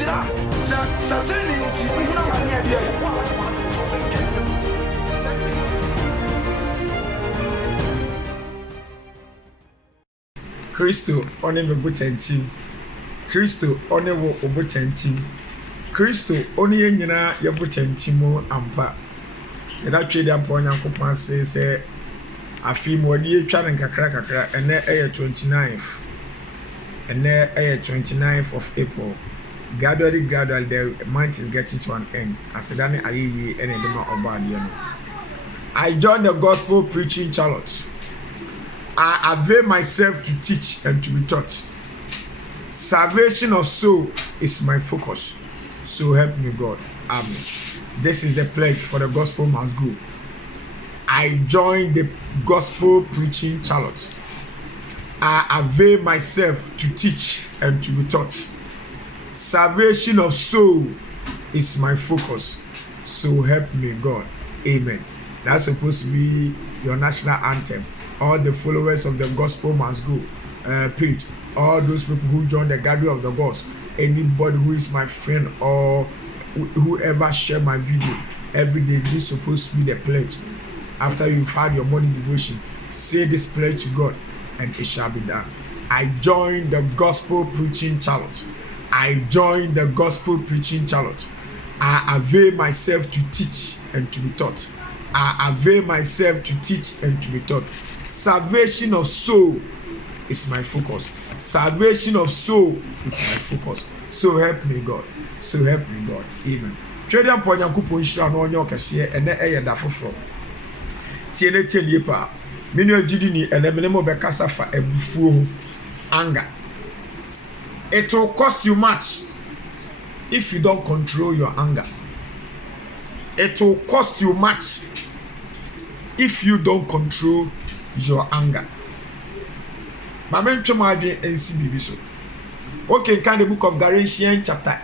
Shira, Saturday, you know, my idea. Kristo one me botantim. Kristo one wo obotantim. Kristo one ye nyina ye botantim ampa. Ye da twede ampa Onyankopon ase se afi mo de etwa ne kakra ene eye 29th. Ene eye 29th of April. Gradually the month is getting to an end. Asedane ayeye ene de ma obade no. I joined the gospel preaching challenge. I avail myself to teach and to be taught. Salvation of soul is my focus. So help me God. Amen. This is the pledge for the gospel must go. I join the gospel preaching challenge. I avail myself to teach and to be taught. Salvation of soul is my focus. So help me God. Amen. That's supposed to be your national anthem. All the followers of the gospel must go page. All those people who join the gathering of the gospel, anybody who is my friend or whoever share my video every day, this is supposed to be the pledge. After you've had your morning devotion, say this pledge to God and it shall be done. I join the gospel preaching challenge. I join the gospel preaching challenge. I avail myself to teach and to be taught. I avail myself to teach and to be taught. Salvation of soul is my focus. Salvation of soul is my focus. So help me God. So help me God. Amen. Twede ampo Onyankopon hira no onye okese ene eye da foforo. Tie ne tie pa. Menu agidi ni ene mene mo bekasa fa ebufuo anger. It will cost you much if you don't control your anger. It will cost you much if you don't control your anger. Mama ntwemo adwe ensi bibi so. Okay, can the book of Galatians chapter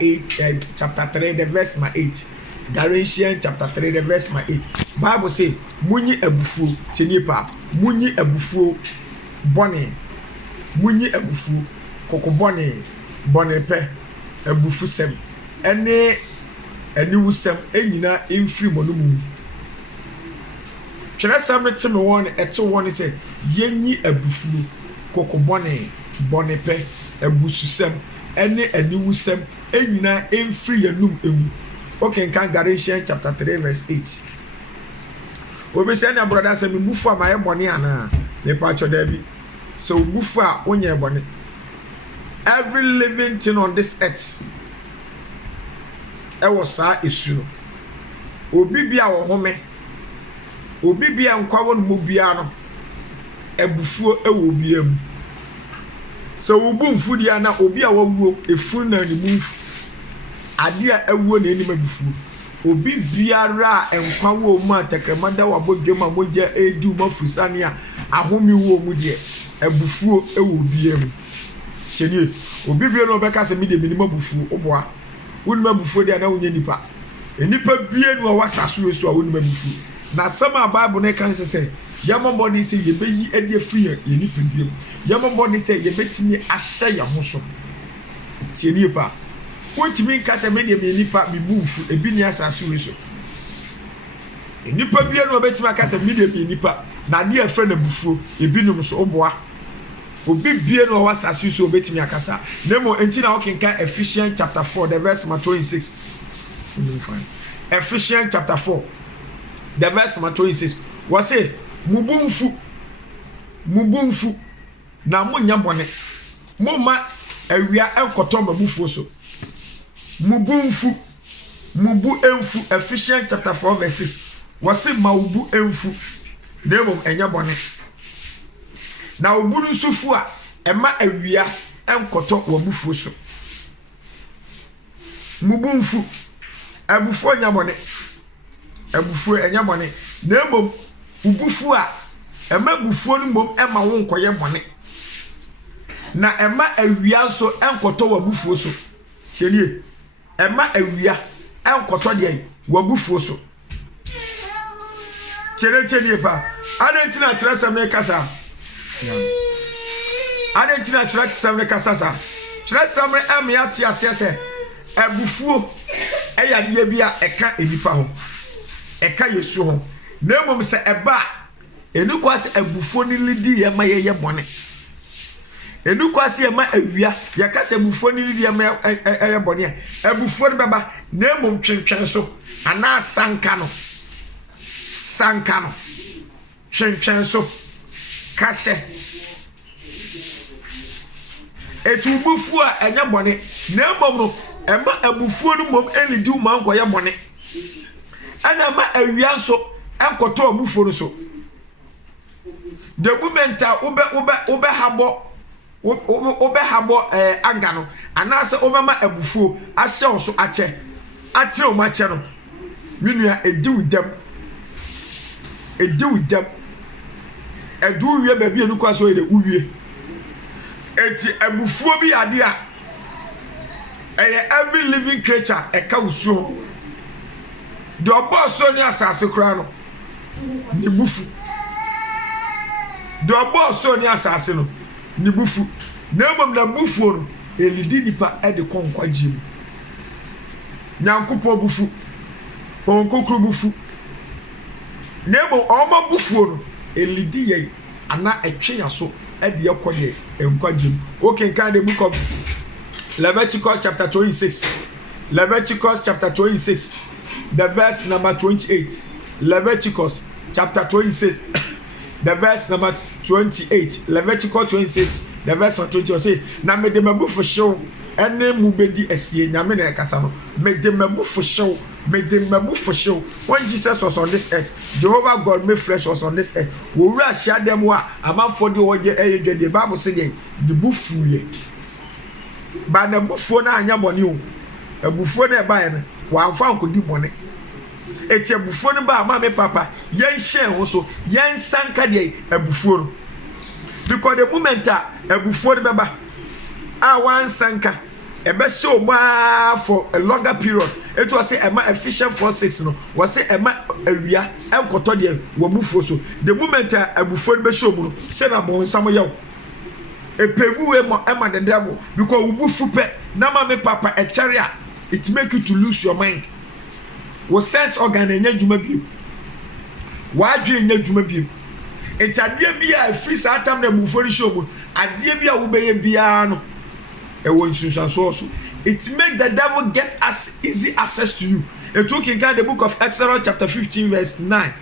3 the verse 8. Galatians chapter 3 the verse 8. Bible say munyi abufuo tenipa, munyi abufuo bone. Munyi abufuo kokobone bone pe abufu sem. Ene wusem enyina emfiri monumu. Twere samete me won eto won say yenyi abufuo kokobone bone pe abususem ene aniwusem enyina emfiri yanum emu. Okay, kan Galatians chapter 3 verse 8. Obi say na brother say me bufu amaye bone ana me pa cho da bi. So bufu a onye bone. Every living thing on this earth e was sa issue. Obi bia wo home. Obi bia nkwa won mu bia no ebufuo e wo bia mu. So ubu mfu dia na obi a wawuo efu na ni mu ade a awuo na enim abufuo. Obi biara enkwa wo mu atakremada wabodwema moja edu mafusane a ahomi wo mu de abufuo e wo bia mu. Chenie obi bia no beka se me de minimum abufuo oboa. Wonima abufuo dia na wonya nipa. Enipa bia no wasaso eso a wonima abufuo. Na sama Bible na kan se yamobody say yebeyi ade free ye nipa bia. Yamobody say yebetimi ahye ya hoso. Chenie pa. Wontimi nka se me de nipa bibufu ebi ni asaso eso. Enipa bia no betimi aka se me de nipa na de afre na bufuo ebi num so oboa. Obi bia no wasaso eso betimi akasa. Nemo entina okenka Ephesians chapter 4 the verse 26. Ephesians chapter 4 the verse 26. Was say mubumfu na munya bone moma awia enkoto mabufuo so mubu enfu. Ephesians chapter 4 verse 6. Was say maubu enfu nemo enya bone na obunu sufu a ema awia enkoto wabufuo so mubumfu abufuo nya bone abufuo enya bone nemo ubufu a ema bufuo no mom ema wo nkoye bone na ema awia so enkoto wabufuo so chenie ema awia enkoto de wabufuo so chenie pa adentina trasa me kasa adentina trasa me kasa sa trasa me am ya ti asese abufuo eya bia bia eka enipa ho eka Yesu ho na emom se eba enukwase abufuo ni lidi ye ma ye bone enukwase ye ma awia ye ka se abufuo ni lidi ye ma ye bone abufuo ni baba na emom twentwen so ana sanka no twentwen so kase etu bufuo a enya bone na emom no ema abufuo no mom elidi u ma nkoye bone ana ma awia nso enkoto abufuo no so the moment ube habo anga no anase obema abufuo ahye wo so ache atre o ma che no minua edi udam edu wie ba bi enu kwaso ede uwie eti abufuo bi ade a every living creature eka usuo the oboso ni asase kura no ni bufu the oboso ni asase no ni bufu na emom na bufu no elidi nipa e de konkwaji mu nyankopo bufu konkokru bufu na emom omo bufu no elidi ye ana etwe yaso e de yakoye enkwaji mu okay kan the book of Leviticus chapter 26 the verse number 28 Leviticus chapter 26 the verse number 28 Leviticus 26 the verse 28 say na me de mabu for show ene mu bedi asie nyame na ekasa no me de mabu for show when Jesus was on this earth Jehovah God made flesh was on this earth wo wura hia dem wa amanfo de wo je the Bible say the bufu ye ba na bufuo na anya bone o abufuo na ba ye no wa amfa nkodi bone eti abufuo no ba ma me papa yen hye ho so yen sanka de abufuo no because the moment abufuo no beba a wan sanka ebe show ma for a longer period it was say ema Ephesians 4:6 no was say ema awia enkoto de wo bufuo so the moment abufuo no be show mu no say na bon sam yew epevu ema the devil because ubufu pe na ma me papa e chere a it make you to lose your mind wo sense organ enya djuma bi wa dwe enya djuma bi enti ade bia free satam na bufu ri show mu ade bia wo be ye bia no e won sunsan so it make the devil get as easy access to you. It took in the book of Exodus chapter 15 verse 9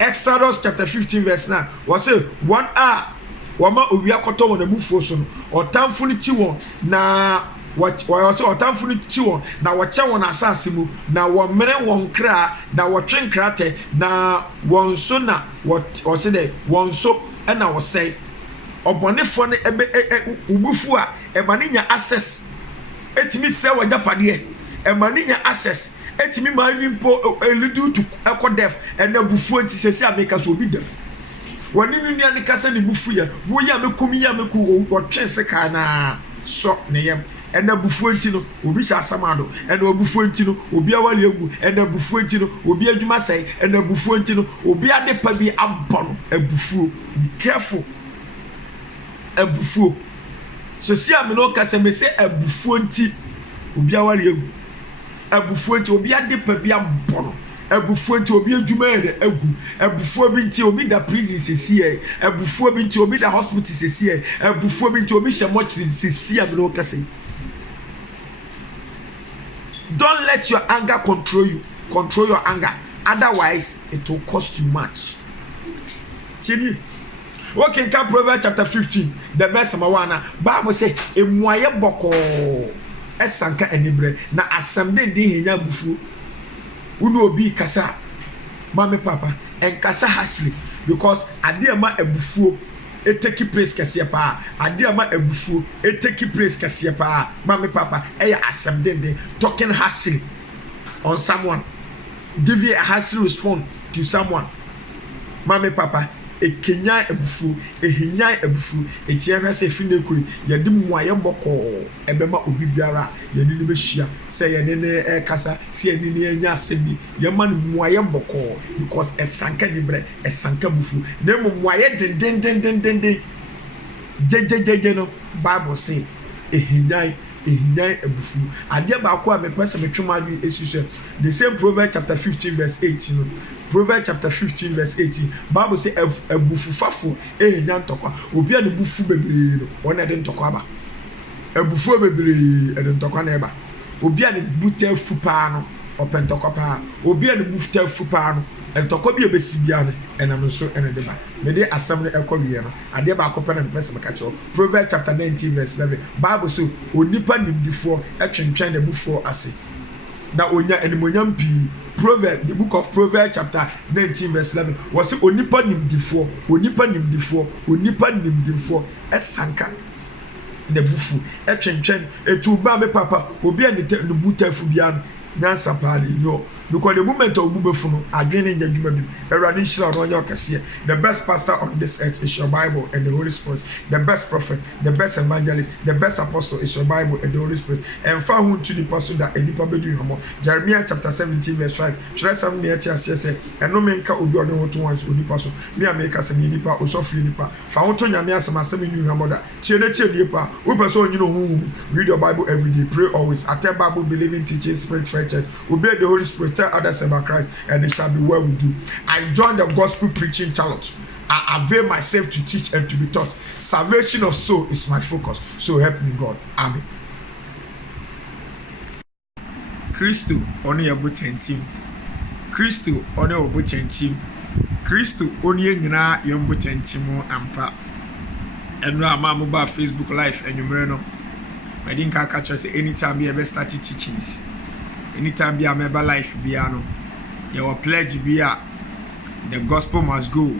Exodus chapter 15 verse 9 was say 1 hour wama owia koto won abufuo so no otamfo ni ti won na wa so otamfo ni ti won na wo che won asase mu na wo mere won kra na wo twen krate na won so na wo se de won so e na wo sei obonefo ne ebe ubufu a e maninya access etimi se wo japade e maninya access etimi ma yimpo elidu to ekodef e na bufu enti sesi ameka so obi dem woni nua ne kasa ne bufu ya wo ya mekumi ya meku wo twense ka na so ne yem ena bufu enti no obi sha asamado ena obufu enti no obi awale egu ena bufu enti no obi adwuma sai ena bufu enti no obi ade pa bi abono abufu be careful abufu so si ameno kasa me se abufu enti obi awale egu abufu enti obi ade pa bi abono abufuo nti obi adwuma ede agu abufuo bi nti obi da prison sesie abufuo bi nti obi da hospital sesie abufuo bi nti obi shemochiri sesie abelo kase. Don't let your anger control you. Control your anger, otherwise it will cost you much. Tini okay, in Proverbs chapter 15 the verse number 1 Bible say emuaye boko esanka enibre na asamde de henya bufuo uno obi kasa mama papa en kasa harshly because adema abufuo e take place kase pa adema abufuo e take place kase pa mama papa eya asem talking harshly on someone, give you a harsh response to someone mama papa e kenya ebufu e hinya ebufu e tiara se finekuri yedi muaye boko ebema obi biara yedi ne behia se yedi ne kasa se yedi ne anya asebi yema ne muaye boko because esanka libre esanka bufu ne muaye den jeje no Bible say e hinya ehinyan ebufu ade ba ko a me pese me twema adu esu the same Proverbs chapter 15 verse 18 Proverbs chapter 15 verse 18 Bible say ebufu fafo ehinyan ntokwa obi a ne bufu bebre no wona de ntokwa ba ebufu bebre e de ntokwa na eba obi a ne buta fu pa no opentokwa pa obi a ne bufuta fu pa no entokwa bi ebesi bia no enam so ene de ba me de asam no ekwa wie no ade ba akopɛ na mpɛsɛ meka kyerɛ Proverbs chapter 19 verse 11 Bible so onipa nimdifo etwentwɛn na bufo ase na onya animonyam pi Proverbs the book of Proverbs chapter 19 verse 11 was onipa nimdifo esanka na bufu etwentwɛn etuba me papa obi a ne butafu bia no nyansa paale nyo because the moment of bubefuno adwene nya dwuma bi erade nshira no nya okase the best pastor on this earth is your Bible and the Holy Spirit the best prophet the best evangelist the best apostle is your Bible and the Holy Spirit and fa hu to the person that enipa bedu homo Jeremiah chapter 17 verse 5 try some near tia say eno menka obi odon ho to once onipa so me ameka se enipa osofu enipa fa hu to nyame asem nu homo da tie enipa wo person onyi no hu read your Bible every day pray always attend Bible believing teaching spirit church obey the Holy Spirit, tell others about Christ, and it shall be well with you. I join the gospel preaching challenge. I avail myself to teach and to be taught. Salvation of soul is my focus. So help me God. Amen. Christo only a butentim. Christo only a butentim. Christo only a young butentimo ampa. And now I'm mobile Facebook live and you know. I didn't catch us anytime we ever started teachings. Anytime be a member life biano, your pledge be a the gospel must go.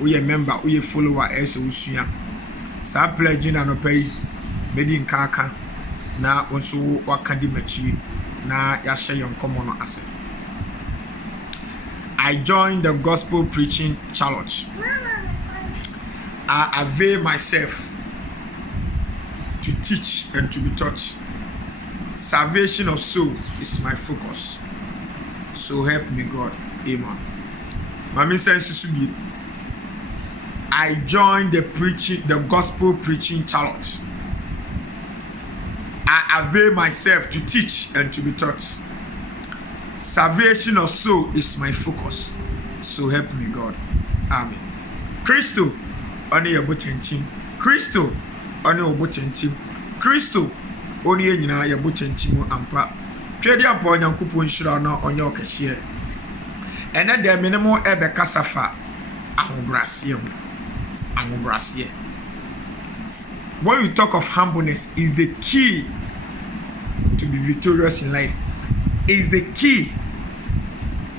We a member, we a follower, as usia. Sa pledging and pay, made in kaka. Na also wakandi mechi na yasha yon common asset. I joined the gospel preaching challenge. I avail myself to teach and to be taught. Salvation of soul is my focus. So help me God. Amen. Mami sense be. I joined the gospel preaching challenge. I avail myself to teach and to be taught. Salvation of soul is my focus. So help me God. Amen. Christo on your button team. Christo on your button team. Christo oni enyina ya botentimu ampa twedi ampa onyankopon nshira na onye okahye ene de minimo ebe kasafa ahobrase when you talk of humbleness is the key to be victorious in life, is the key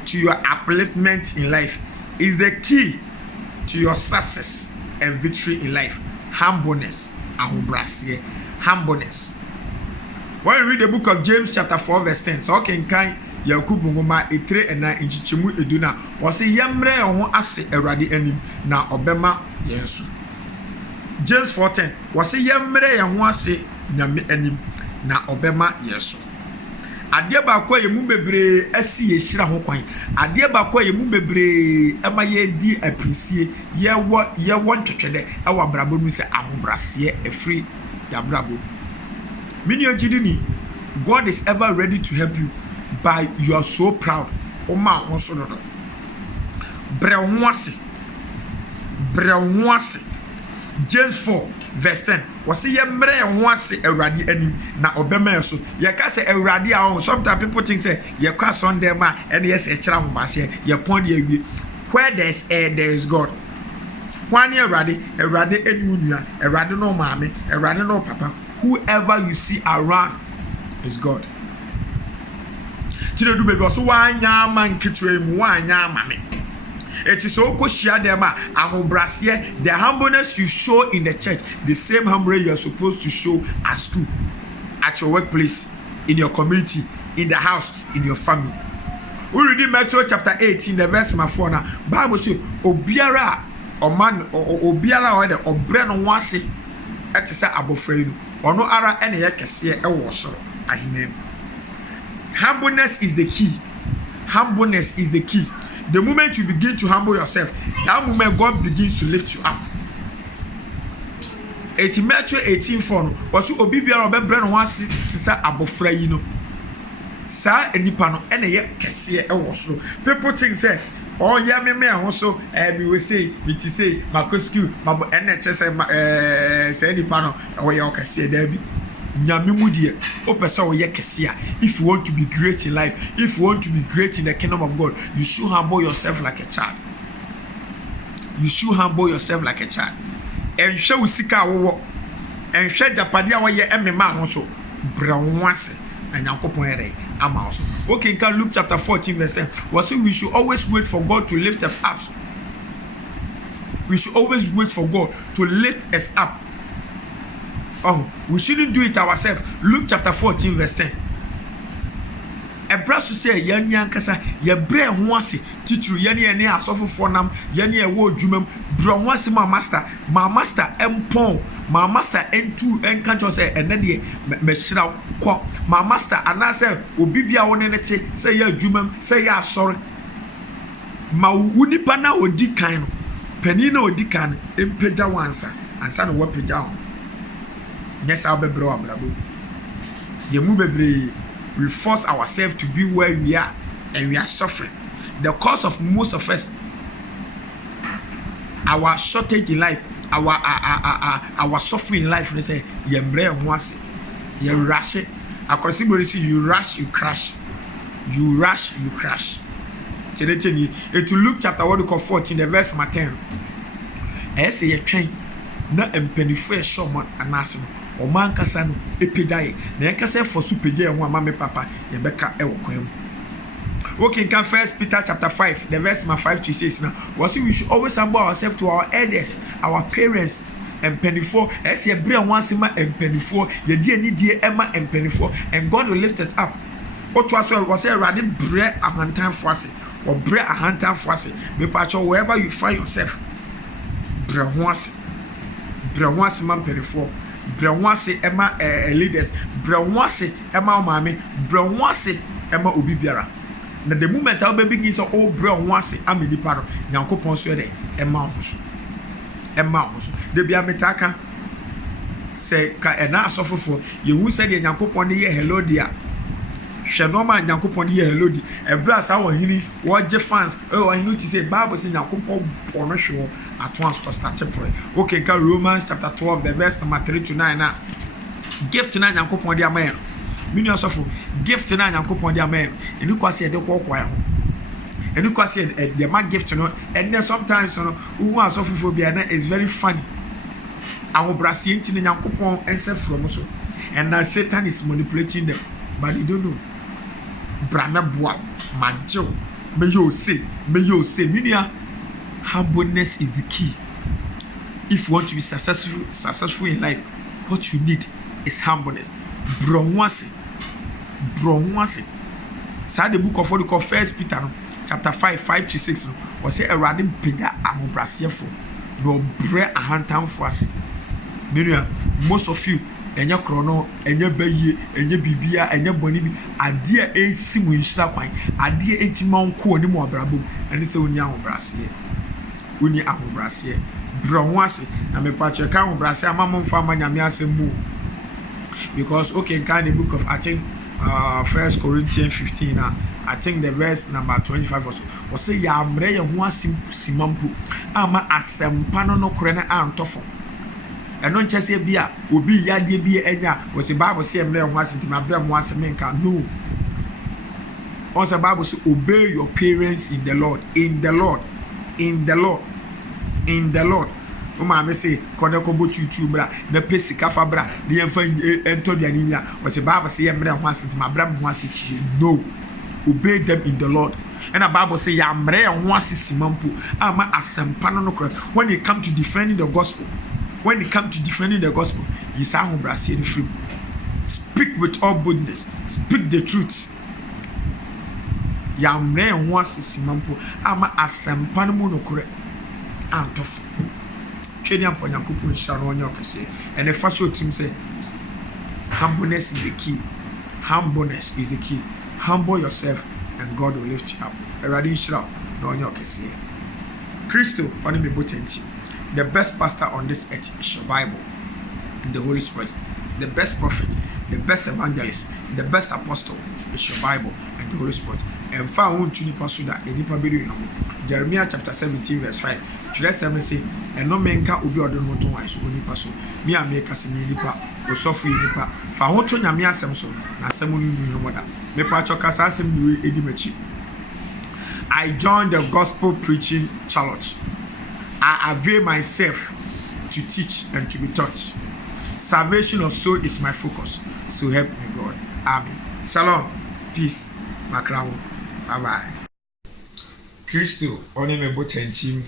to your upliftment in life, is the key to your success and victory in life. Humbleness, ahobrase, humbleness. When you read the book of James chapter 4 verse 10, so can Yakubu ngoma etre ena enchichemu eduna wose yemre ho ase Awurade anim na obema yensu. James 4:10 wose yemre ho ase nyame anim na obema yensu. Ade ba kwa yemu bebre asi ye hira ho kwan. Ade ba kwa yemu bebre ema ye di appreciate ye wo ntwetwede e wa brabo mu se ahobrase efri ya brabo. God is ever ready to help you, but you are so proud. James 4 verse 10 was ye mre ho Awurade anim na obema so ye ka se Awurade a sometimes people think say ye kwa Sunday ma and yes e kira ho ba se ye pon ye wi where there is air there is God. One Awurade enu nua Awurade no maame Awurade no papa, whoever you see around is God. Today do baby also wanya man kitwe mu wanya mame. It is so koshia dem ahobrase, the humbleness you show in the church, the same humbleness you are supposed to show at school, at your workplace, in your community, in the house, in your family. We read Matthew chapter 18 the verse 4 na Bible say obiara oman obiara o de obre no wase etese abofra inu ono ara ene ye kese e wo soro. Amen. Humbleness is the key. Humbleness is the key. The moment you begin to humble yourself, that moment God begins to lift you up. eti Matthew 18:4 no was obi biara obebre no ase te sa abofra yi no sa enipa no ene ye kese e wo soro. People think say oh yeah me ho so me we say it say makoskiu mabo ene che say say enipa no wo ye kese da bi nyame mu de o pese wo ye kese a. If you want to be great in life, if you want to be great in the kingdom of God, you should humble yourself like a child. You should humble yourself like a child. And show usika wo and share japade a wo ye emema ho so bra wonase and yankopon ere ama also. Okay, in Luke chapter 14 verse 10. Was we should always wait for God to lift us up. We should always wait for God to lift us up. Oh, we shouldn't do it ourselves. Luke chapter 14 verse 10. Ebra so say yan yankasa ye bre ho ase titru ye ne asofofo nam ye ne ewo dwumam bro ho ase ma master empon ma master entu enka cho say ene de me hyiraw kɔ ma master anase obi bia wo ne te say ye dwumam say ye asɔre ma unipa na odi kan no pani na odi kan empagya wansa ansa no wapagya ho nyesa obebro abrabo ye mu bebre. We force ourselves to be where we are and we are suffering. The cause of most of us, our shortage in life, our suffering in life, we say, you rush it. You rush, you crash. You rush, you crash. To Luke chapter 14, the verse 10. I say a train, not a penny for a showman and national. O man kasa no epedaye na yakasa for superje ho ama me papa ye beka e wokwam. Okay, in First Peter chapter 5 the verse 5 to 6 now was we should always humble ourselves to our elders, our parents and penifo as ye bre once ma and penifo ye die ni die ema and penifo and God will lift us up. Oto aso was say rade bre ahantan fo ase or bre ahantan fo ase me pacho wherever you find yourself bre ho ase man penifo Brewase ema leaders, brewase ema mame, brewase ema obi biara. Na the moment I begin so oh brewase amedi paro, Nyankopon so de ema hoso. De bia metaka se ka ena asofofo, yehu se de Nyankopon de ye hello dia. Hwe no ma Nyankopon de ye hello di. Ebra sa wo hini, wo je fans, wo hini ti say Bible say Nyankopon pono hwe at once for start pray. Okay, in Romans chapter 12 the verse number 3 to 9 now. Gift na Nyankopon de amen. Mini osofo, gift na Nyankopon de amen. Eni kwase de kwokwa ho. Eni kwase de ma gift no, and then sometimes no, who asofo bia na is very funny. Ahobrase enti na Nyankopon ense from so. And now Satan is manipulating them, but they don't know. Brana boa, manjo, me yo say, minia. Humbleness is the key. If you want to be successful in life, what you need is humbleness. Bronwase. Sa the book of what we call First Peter no, chapter 5 to 6 no, was say a random bigger ahobrasiefo no bre ahantan fo ase. Most of you enya krono enya baye enya bibia enya boni bi ade a ensi mu nsira kwan ade entima nko oni mu abrabom ene se oni ahobrase uni ahobrase bronwase na me pa che ka ahobrase amamon fa manyame asemu because okay in the book of I think 1 Corinthians 15 I think the verse number 25 or so was say ya mre ye ho asimampu ama asempa no kore na antofo eno nchese bia obi yade bia enya was the Bible say mre ho asentima bre mo asemenka no. Also Bible say obey your parents in the Lord Uma me say kode ko botutu bra na pesika fa bra na yemfa entobiani nia was the Bible say mre ho asentima bre mo aseti no. Obey them in the Lord. And the Bible say ya mre ho asesimampu ama asempa no kore when it come to defending the gospel. When it comes to defending the gospel, you say brasier free. Speak with all boldness. Speak the truth. Ya mre ho asesimampu ama asempa no mu no kore antof. Twedi ampo Nyankopon hira no onyo kese. And the first team say humbleness is the key. Humbleness is the key. Humble yourself and God will lift you up. Eradi hira no onyo kese. Christo oni me botenti. The best pastor on this earth is your Bible. and the Holy Spirit. The best prophet, the best evangelist, the best apostle is your Bible and the Holy Spirit. And found to nipa so that nipa be doing. Jeremiah chapter 17 verse 5. Chile 7 say, and no man can be ordered to wise so nipa so. Me a make us nipa, or suffer nipa. Found to Yamia Samson, na Samuel new mother. Me pachoka sasem do edimechi. I joined the gospel preaching challenge. I avail myself to teach and to be taught. Salvation of soul is my focus. So help me God. Amen. Shalom. Peace. Makrawo. Bye bye. Christo one me botentim.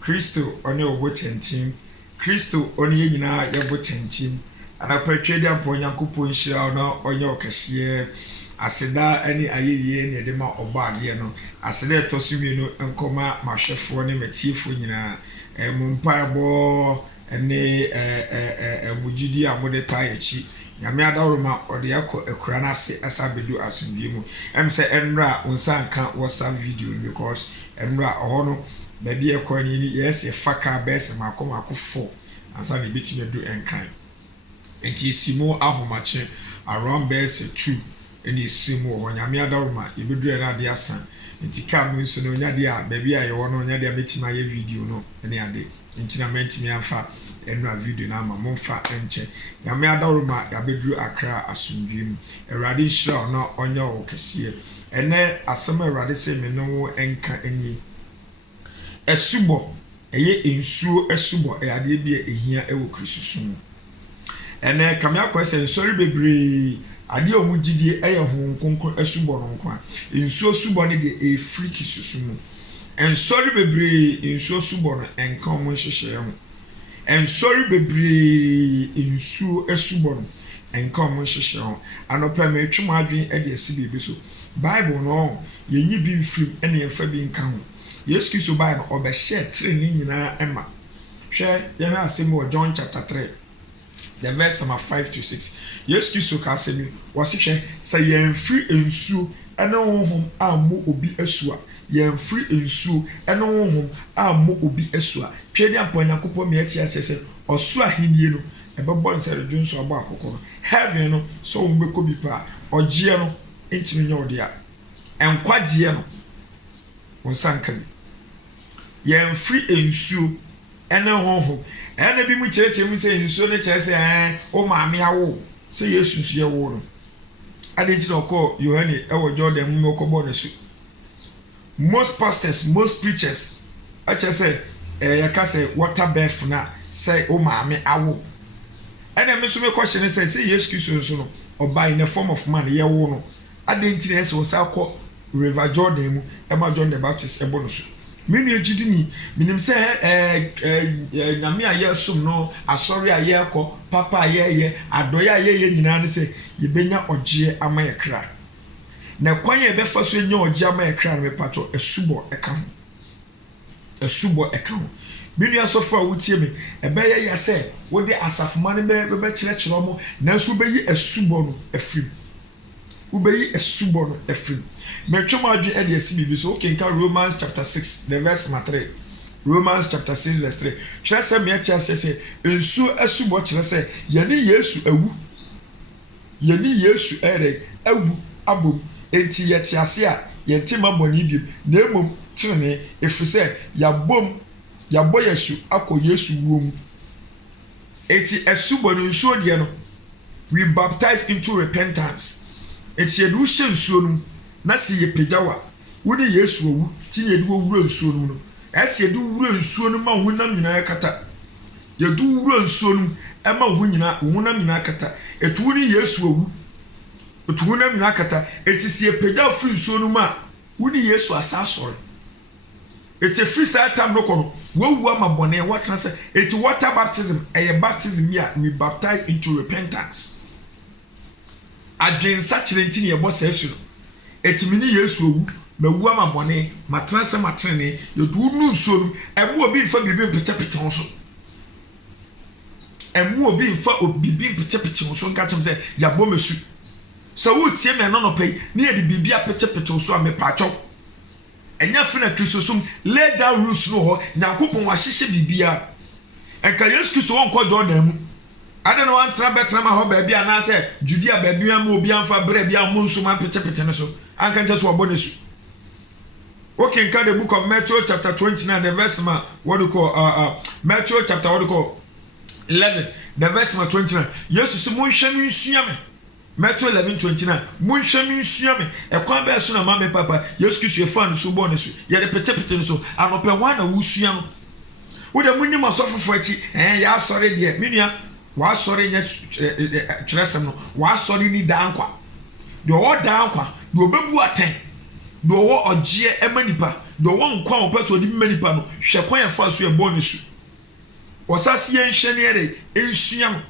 Christo one obotentim. Christo one yina ye botentim. Anapatwe dia mpo Nyankopon hira no onye okahye. Aseda ani ayeye ne de ma obaade no. Aseda etosumi no enkoma mahwefo ne matiefo nyina. Mumpaebo ene mujidi amode tayechi nyame adawroma ode yakọ ekura na ase asabedu asundwe mu se enra unsa nka WhatsApp video because enra oho no ba bi ekọ ni yes faka best makọ fo ansa ne bitime do enkran enti simo ahomache around best 2 eni simo ho nyame adawroma ebedu na de asan enti kam nso no nya de a ba bi aye wo no nya de betima ye video no ene ade ntina mentimi amfa enra video na ma momfa enche nyame adawroma ya bedru akra asundwem erade hira no onye wo kese ene asem erade se me no enka eni esubo eye ensuo esubo ade bia ehia ewo krisusum ene kamya kwese nsori bebre ade omugidie eye honkonko esubo no nko a ensuo subo ne de e friki susum ensori bebre ensuo subo no enka omo nhyehyɛ ho ensori bebre ensuo esubo no enka omo nhyehyɛ ho anopa metwe mo adwen e de asibe bi so bible no yenyi bi mfrim ene yefa bi nka ho yesu kristo bai no obehye tre ni nyina ema hwe ye ha asem wo John chapter 3 the verse number 5 to 6 yesu kristo ka asem wo se hwe say yemfri ensuo ene honhom ammo obi asua yemfri ensuo ene honhom ammo obi asua twede ampa Nyankopɔn me ati asese osua henie no ebebo nse redwunso abo akoko no heaven no so wo beko bi pa ogye no entimi nya odia enkwagye no wonsanka bi yemfri ensuo ene honhom ene bi mu kyerɛkyerɛ mu sɛ ensuo ne kyerɛ sɛ o maame awo sɛ yesu nso ye wo no adenti no call Yohane ewo Jordan mu okobo na su most pastors most preachers acha say yaka say water birth na say o maame awo ene me so me question say yesu kristo nso no oba in the form of man ye wo no adenti na say o sa call River Jordan mu ema John the Baptist ebo no so menu ejidi ni minim say nyame aye som no asori aye ko papa aye adoye aye nyina ne say yebenya ogye ama ye kra na kwan ye be fa so nya ogye ama ye kra me pato esubo eka ho menu asofo a wotie me ebe ye ya say wo de asafoma ne be kyerɛkyerɛ mo na so be yi esubo no afrim wo be yi esubo no afrim metwem adwe e de asi bibi so okay nka Romans chapter 6 the verse 3 Romans chapter 6 verse 3 kyerɛ sɛ me ati asese ensu asubo kyerɛ sɛ yɛne Yesu ere awu abom enti yɛte ase a yɛnte mabɔne biem na emom tene efisɛ yabɔ Yesu akɔ Yesu wom enti asubo no nsuo de no we baptize into repentance enti yɛde wo hyɛ nsuo no na si ye pejawa woni Yesu owu ti ne yɛde wo wura nsuo no no ɛse yɛde wura nsuo no ma honam nyina kata yɛde wura nsuo no ɛma honam nyina kata etu woni Yesu owu etu honam nyina kata eti si ye pejawa firi nsuo no ma woni Yesu asa asɔre eti firi sa tam no kono wowu ama bɔne wɔtena sɛ eti water baptism ɛyɛ baptism ya we baptize into repentance adwensa kyerenti ne yɛbɔ sa asu no etimini Yesu owu mawu ama bɔne matena sɛ matene yɛdu nu nsuo no ɛmo obi mfa bibi mpetepete ho so ɛmo obi mfa bibi mpetepete ho so nka kyem sɛ yabɔ mesu sɛ wotie me no no pɛ ne yɛde bibi apetepete ho so a mepaakyɛw enya fina Kristo sum lay down rules no ho Nyankopɔn wa hyehye bibia enka Yesu Kristo won kɔ Jordan mu ada no antra betra ma ho ba bia na say Judea ba bia ma obi anfa bre bia mo nso ma pete no so anka nche so obonesu. Okay, in the book of Matthew chapter 29 the verse what do you call Matthew chapter what do you call 11 the verse 29. Yesu se mo hwe mi nsua me. Matthew 11:29. Mo hwe mi nsua me. E kwa be so na ma me papa Yesu Kristo e fa no so bonesu. Ye de pete no so anope ho na wo sua no. Wo de munni masofofo achi ya asore de me nua wa asore nya kyresem no wa asore ni dankwa. De wo dankwa de obebu aten. Do wo ogie emanipa do wo nkwa wo peso di manipa no hwe kwan ya fa so e bonesu. Osase ye nhwe ne ere ensuam.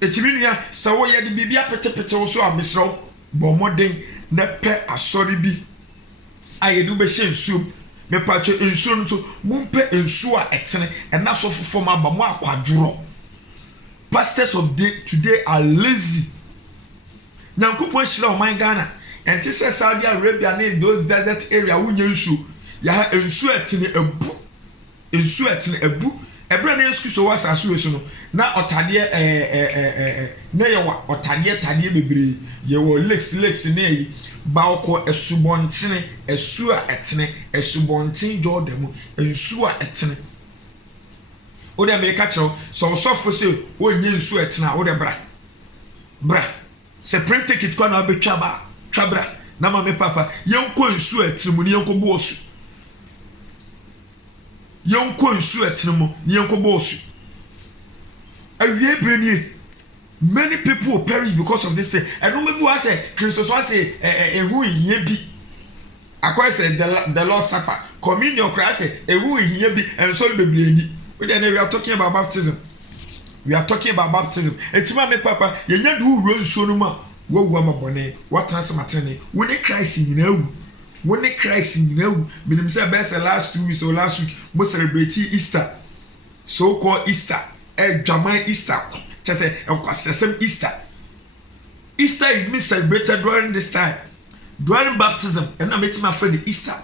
Etiminua sa wo ye de bibia pete wo so amesro bo moden na pe asori bi ayedu be hye nsuom me pacho nsuo no so mumpe nsuo a etene na so fofo ma ba mo akwadworo. Pastors of today are lazy. Nyankopon hira o man Ghana and this is Saudi Arabia in those desert area wunye nsuo ya ha nsuo etene ebu nsuo etene ebu ebra na Yesu so wasa so no na otade na ye wa otade tade bebre ye wo lakes na yi ba okọ esubontene esu a etene esubonten Jordan mu nsuo a etene o de me ka kiro so sofo se onye nsuo etene a o de bra separate ticket kwa na obetwa ba twabra na ma me papa yenko nsuo etene mu ni yenko bo osu yenko nsuo etene mu ni yenko bo osu awie brenie. Many people will perish because of this thing. And no maybe I say Christos was say who ye be. I say the Lord's Supper. Communion Christ say who ye be and so be brany. But then we are talking about baptism. We are talking about baptism. Etima me papa ye nya do run so no ma wo ma bone what transmatene. When Christ in ewu. When Christ in ewu. Minim say best last 2 weeks or last week we celebrate Easter. So called Easter. Jamaica Easter. Just say Easter. Easter is being celebrated during this time, during baptism, and I'm making my friend Easter.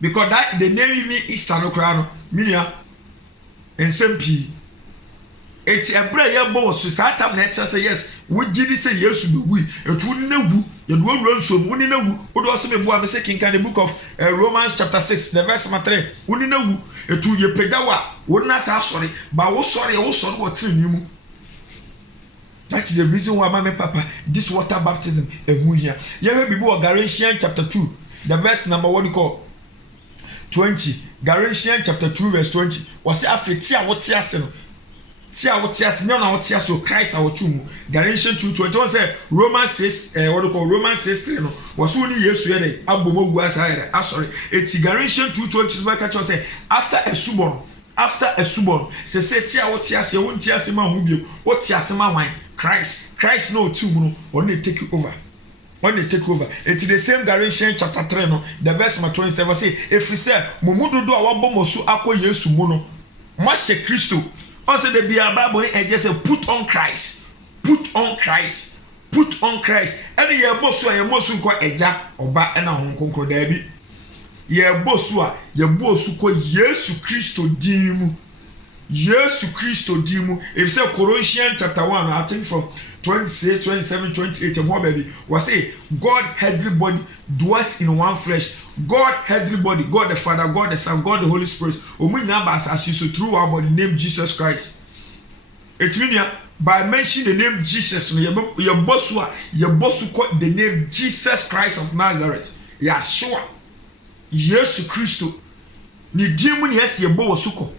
Because that the name me Easter no crown, minia and SMP. It's a brave boss. So time nature say yes. Would Jimmy say yes to we? It wouldn't know you don't run so wouldn't know. Would also be born second kind of book of Romans chapter 6, the verse 3. Wouldn't know it would you pedawa. Wouldn't I sorry, but I was sorry, what's in you. That is the reason why my papa this water baptism and who here. You have before Galatians chapter 2, the verse number what you call 20. Galatians chapter 2, verse 20. Was after tia what tia sen. Tia what tia sen, no tia so Christ our tomb. Galatians 2:21 say Romans 6, what you call Romans 6:3 no. Was only yes we had abomo was I sorry. It's Galatians 2:20 by catch say after a subon say tia what tia se won tia se ma hu bio. What tia se ma wan Christ no tomb no only take you over. When they take over, it's the same Galatians chapter 3 no, the verse 27 say if we say momudo do awabo mosu akọ Yesu mu no Master Christo also the Bible and just say put on Christ any ye bosu a ye mosu ko eja oba na hon konkro da bi ye bosu a ye bosu ko Yesu Christo dimu if say Colossians chapter 1 I think from 26, 27, 28 and what baby was say God heavenly body dwells in one flesh. God heavenly body, God the Father, God the Son, God the Holy Spirit. Omunyaba as you so through our body name Jesus Christ. It means by mentioning the name Jesus, your boss called the name Jesus Christ of Nazareth. Yeshua. Yesu Christo. Ni dimu ni yes your boss suko.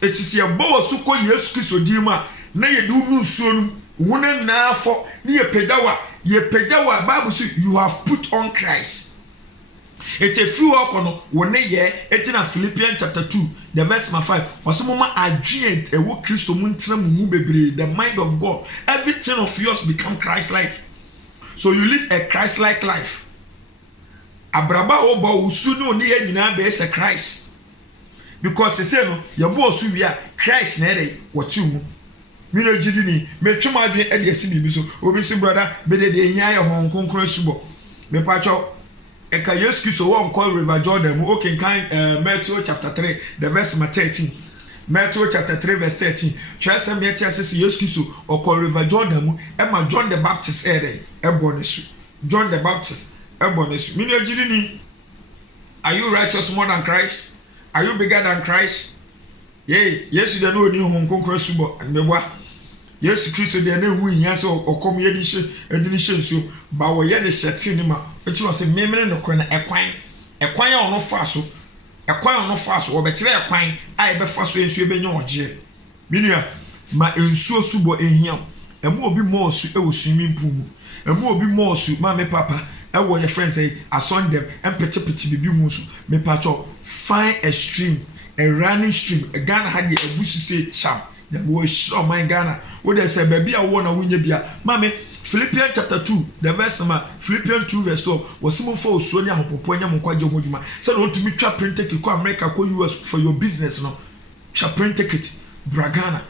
It is your boss suko Yesu Christo dima. Na ye do nusu wuna na for ni ye pedawa Bible say you have put on Christ. It's a few okono wona ye etina Philippians chapter 2 the verse 5 osomoma adwene ewo Christo mu ntena mu bebre the mind of God everything of yours become Christ like, so you live a Christ like life. Abraba oba usu no ni ye nyina be se Christ because they say no ye bo osu wi a Christ na ere watu mu mina jidini me twema adwene e de asi bibi so obi si brother be de hia ye hon konkron subo me pacho e ka Yesu Kristo won call River Jordan mu okenkan Matthew chapter 3 the verse 13 Matthew chapter 3 verse 13. Trust me, Matthew says yes, Kisu or call River Jordan. Emma John the Baptist ere ebonesu. John the Baptist ebonesu. Mini ojidini. Are you righteous more than Christ? Are you bigger than Christ? Yea, yes, you don't know any Hong Kong Subo and Mewa. Yes, Christ, they know who he has or come edition so. But we had a shatinima, which was a memory no corner a quine or no fast. A quine or no fast or better a quine. I be fast when you be your jail. Minia, my ensuo subo in him. And more be more swimming pool. And more be more suit, mammy papa. And what your friends say, I saw them and petty baby musu. Me patcho, find a stream, a running stream. A Ghana had a bush say champ. The boy show my Ghana. What they say, baby, I wanna win your beer. Mammy, Philippians chapter 2, the verse number, Philippians 2 verse 12, was some for Sonia Hopoponia Mukwajo Mujuma. So, want to meet trap print ticket, go America, call US for your business, no? Trap print ticket, Bragana,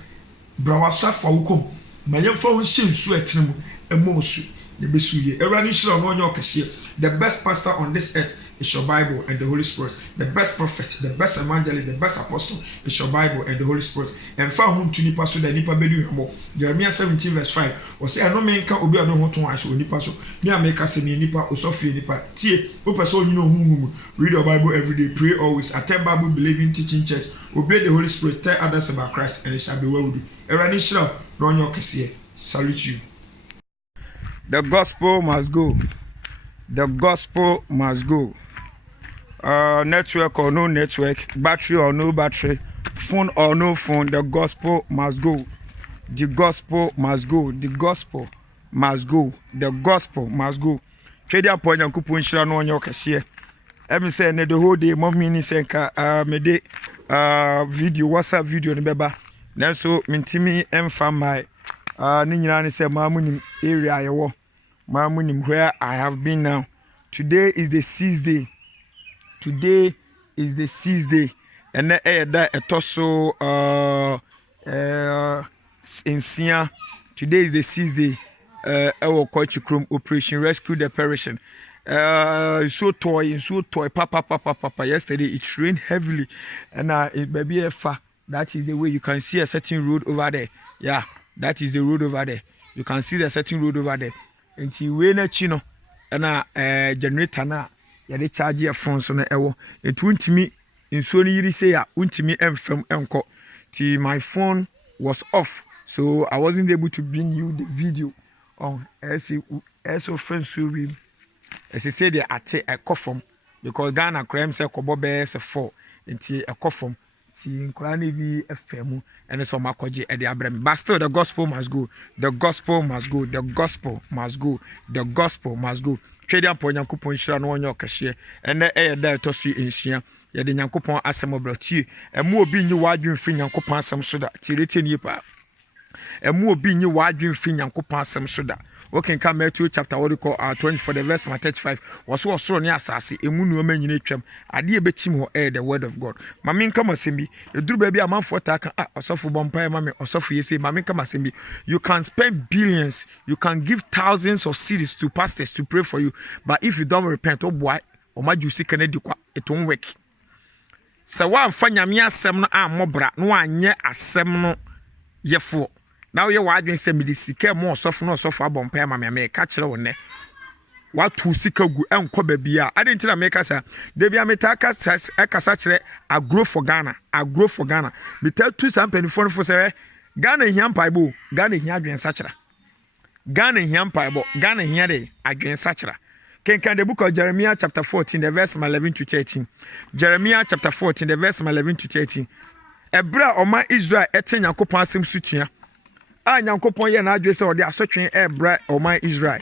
Brawasa for Ukom, my young phone shin sweat, and Mosu. The best pastor on this earth is your Bible and the Holy Spirit. The best prophet, the best evangelist, the best apostle is your Bible and the Holy Spirit. And found whom to nipa so that nipa bedu hamo. Jeremiah 17 verse 5 was say I no man can obi adon to one so nipa so. Me make say me nipa osofie nipa. Tie, o person you know who read your Bible every day, pray always, attend Bible believing teaching church, obey the Holy Spirit, tell others about Christ, and it shall be well with you. Erani shira no on your kese. Salute you. The gospel must go. The gospel must go. Network or no network, battery or no battery, phone or no phone, the gospel must go. The gospel must go. The gospel must go. The gospel must go. Trade up on your coupon share no on your cashier. Every say the whole day, mommy ni senka me de video, WhatsApp video ni beba. Then so mintimi my Ninyani said, Mamunim area I walk. Mamunim where I have been now. Today is the 6th day. Today is the 6th day. And then that a torso in Sia. Today is the 6th day. Our coach Chrome Operation Rescue the Perishing. So toy, papa. Yesterday it rained heavily, and it may be a far. That is the way you can see a certain road over there. Yeah. That is the road over there. You can see the certain road over there. And she went chino and a generator na ya de charge your phone so na ewo. It won't me in Sony yiri say ya won't me from enko. Till my phone was off. So I wasn't able to bring you the video on as friends will be as I say they at a coffin because Ghana crime say kobo be 4 into a coffin. See, be FM and it's on my koji at the Abraham. But still, the gospel must go. The gospel must go. The gospel must go. The gospel must go. Trade up on your coupon share no on your cashier and the air there to see in Shia. Ya the Yankopon assemble tea and more being you wide dream free Yankopan some soda. Tirate Nipa. And more being you wide dream free Yankopan some soda. Okay, come back to chapter 24 the verse 35 was so near Sassy, a moon woman in HM. I dear bet him who air the word of God. Mammy come and see me. You do baby a man for attack or suffer vampire mammy or suffer you say, Mammy come and see me. You can spend billions, you can give thousands of cities to pastors to pray for you. But if you don't repent, oh boy, or my juicy Canada, it won't work. So one fanya me a seminal mobra, no one yet a seminal ye for. Now you are doing some medicine more soft no sofa bomper mammy catch on there. What to seek a good and cobebia. I didn't tell make us a Debbie Ametaka says Ekasatre a grow for Ghana. I grow for Ghana. Me tell 2 something for Ghana Hiam Paibo, Ghana here against Sachra. Ghana Hiam Paibo, Ghana here against Sachra. Can the book of Jeremiah chapter 14, the verse 11 to 13. Jeremiah chapter 14, the verse 11 to 13. Ebra or my Israel etin Yankopon sim sutia. I Yankopon ye na address or the asotwen ebra or my Israel.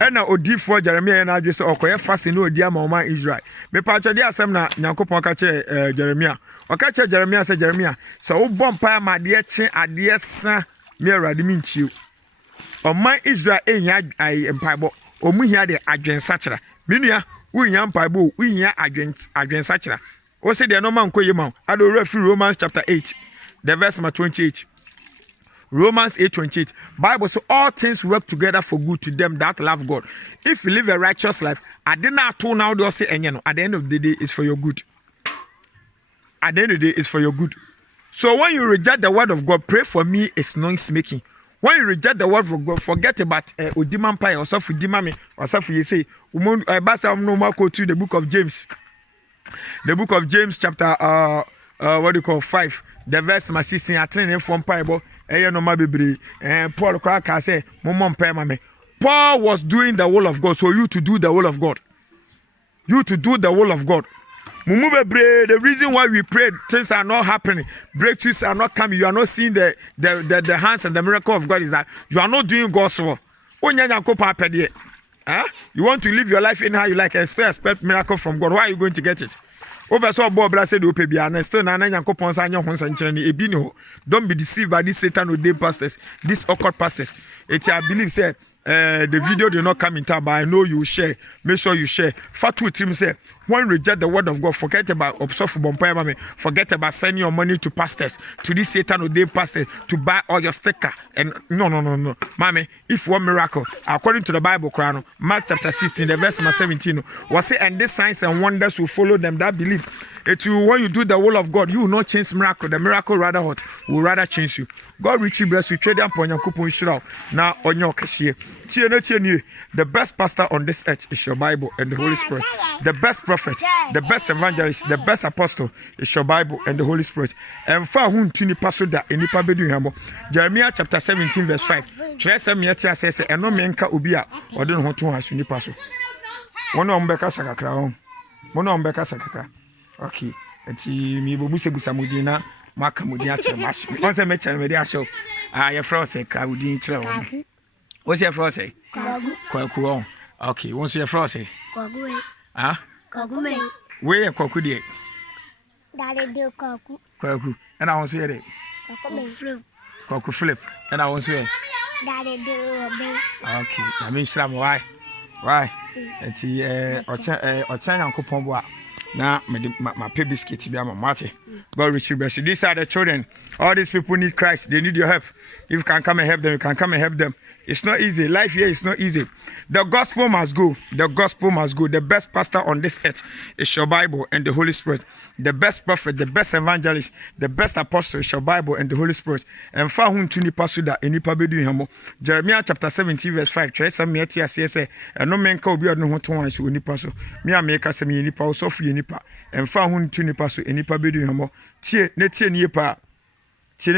Ena odi for Jeremiah na address or koye fast no odi ama my Israel. Me pa chade asem na Yankopon ka che Jeremiah. O ka che Jeremiah say Jeremiah, so wo bom pa ma de che ade sa me awrade mi nchiu. O my Israel enya ai empaibo. Omu hia de adwen sachera. Menua, wo hia empaibo, wo hia adwen sachera. O say de no man koye ma. Ado refer Romans chapter 8, the verse 28. Romans 8:28. Bible says all things work together for good to them that love God. If you live a righteous life, I did not turn now say at the end of the day it's for your good. At the end of the day it's for your good. So when you reject the word of God, pray for me is noise making. When you reject the word of God, forget about Odiman Pai or Safu Dimami or Safu you say, to the book of James. The book of James, chapter 5, the verse my sister attending from Bible, Paul Cracker say, Momon Pemame. Paul was doing the will of God, so you to do the will of God. You to do the will of God. The reason why we prayed, things are not happening, breakthroughs are not coming, you are not seeing the hands and the miracle of God is that you are not doing God's will. You want to live your life in how you like and still expect miracle from God. Why are you going to get it? Don't be deceived by these Satan ordained pastors, these occult pastors. I believe say the video did not come in time, but I know you share. Make sure you share. Fatu team say, when reject the word of God, forget about forget about sending your money to pastors, to this Satan ordained pastors to buy all your sticker. And no, mommy, if one miracle, according to the Bible, Mark chapter 16, the verse 17, was say, and these signs and wonders will follow them that believe. When you do the will of God, you will not change miracle. The miracle rather hot will rather change you. God richly bless you. Trade upon your coupon shroud. Now on your cashier. The best pastor on this earth is your Bible and the Holy Spirit. The best prophet, the best evangelist, the best apostle is your Bible and the Holy Spirit. And for whom tini pasoda in the Jeremiah chapter 17 verse 5. Tresa miatia says, and no menka ubia or don't want to has unipaso. One on Becca Sakakra. One on Becca Sakaka. Okay, eti mi bobu sebusa mudina maka mudina chemash. Once I met media show. Your frosty ka udin chira wo. What's your frosty? Kwaku. Okay, once your frosty. Kwaku. Ah? Kwaku. Where kwaku dey? Daddy do kwaku. Kwaku. And I want to hear it. Kwaku flip. And I want to hear. Daddy do obey. Okay, I mean slam why? Why? Eti ochan yankopon bo a. Now, my pay biscuit to be a mate. God richly bless you. These are the children. All these people need Christ. They need your help. If you can come and help them, you can come and help them. It's not easy. Life here is not easy. The gospel must go. The gospel must go. The best pastor on this earth is your Bible and the Holy Spirit. The best prophet, the best evangelist, the best apostle is your Bible and the Holy Spirit. And for whom to nipa suda enipa bedu hamo. Jeremiah chapter 17 verse 5. Tresa mieti asese. And no man can be no one to one so nipa so. Me a make us a me nipa so for nipa. And for whom to nipa so enipa bedu hamo. Tie netie nipa. Then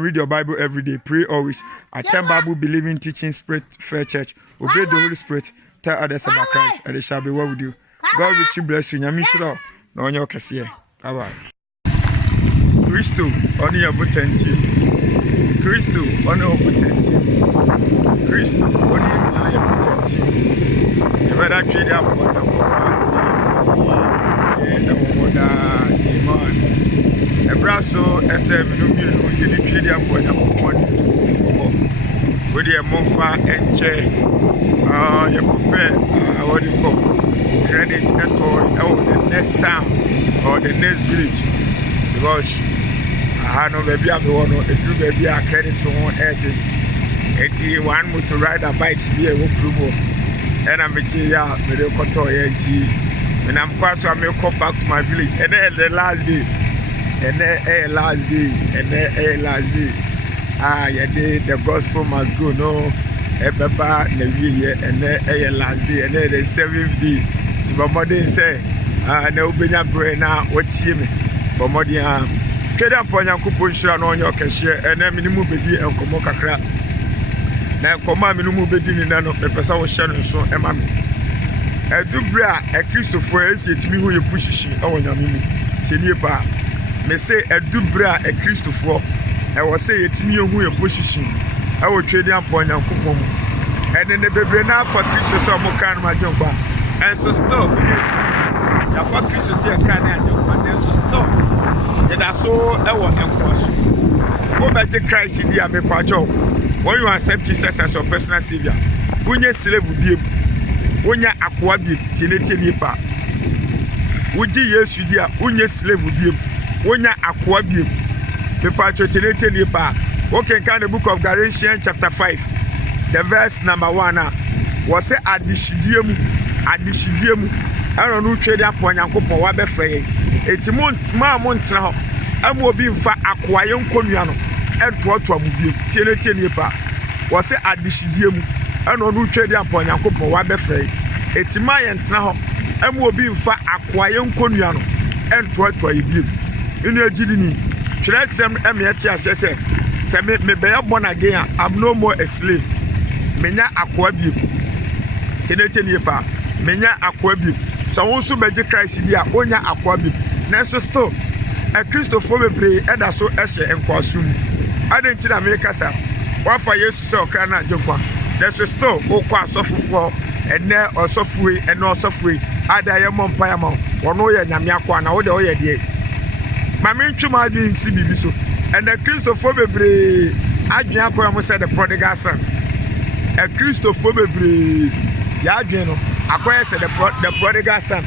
read your Bible every day. Pray always. Attend Bible believing teaching Spirit Fair Church. Obey the Holy Spirit. Tell others about Christ, and they shall be well with you. God richly bless you. Nyamishro. No one your kasiye. Bye bye. Christo on your potenti. Christo on your potenti. Christo on your potenti. You better trade up what the Ebraso SM no mienu ye ni twede aponya pomoni we dey monfa enche ye prepare what you call credit the next town or the next village because I no baby am won no edu baby a credit to one edge eti one motor rider bike bi e wo promo and am be ya me dey koto ye enti when I'm quite so I may come back to my village and then the last day and then last day and then last day the gospel must go no Baba and then last day and then the 7th day to my mother say no benya brain now what's him but mother trade up on your coupon share on your cashier and then minimum baby and come kakra now come on minimum baby no the person was sharing so mammy Dubra a Christopher is it me who you push on your mimi. Senior may say a Dubra a Christopher. I will say it's me who you push. I will trade up on your coupon. And then the baby now for Christos or Mokan, my jumper. And so stop. Ya for Christos here can and so stop. And I saw our encourage. Go back to Christ in the Abbey Pajo. When you accept Jesus as your personal savior, when you slave will be Wonya akwa bi tinetie nipa wodi Yesu dia unye slave bi wonya akwa bi pepa tinetie nipa okay kan the book of Galatians chapter 5 the verse number 1 was say adishidie mu eno no twede apon Yankopon wa be frɛ eti ma mo ntra ho ama obi mfa akoaye nkonua no entoatoa mu biem tie ne pa wo se adehidie mu ɛna ɔno twedi ampa Onyankopɔn wa bɛfrɛ etima yɛ ntena hɔ ama obi mfa akoaye nkonua no entoatoa ye biem inu agidi ni twɛsɛm ɛmɛte asɛ sɛ me bɛyɛ born again I'm no more a slave menya akoa biem tie ne pa menya akoa biem so wo nso bɛgye Christ di a onya akoa biem nanso still a Christopher bebre ɛda so ɛhyɛ nkwaso mu adenti na me kasa wafa Yesu sɛ ɔkra na adwekwa nanso still okɔ asɔfofoɔ ɛnɛ ɔsɔfoe ɛnɛ ɔsɔfoe ada yɛ mɔ mpa yɛ ma ɔno yɛ nyame akɔ na wo de ɔyɛ deɛ ma me ntwuma adwen si bibi so ɛnɛ Christopher bebre adwen akɔ yɛ mo sɛ the prodigal son a Christopher bebre ya adwen no akɔ yɛ sɛ the prodigal son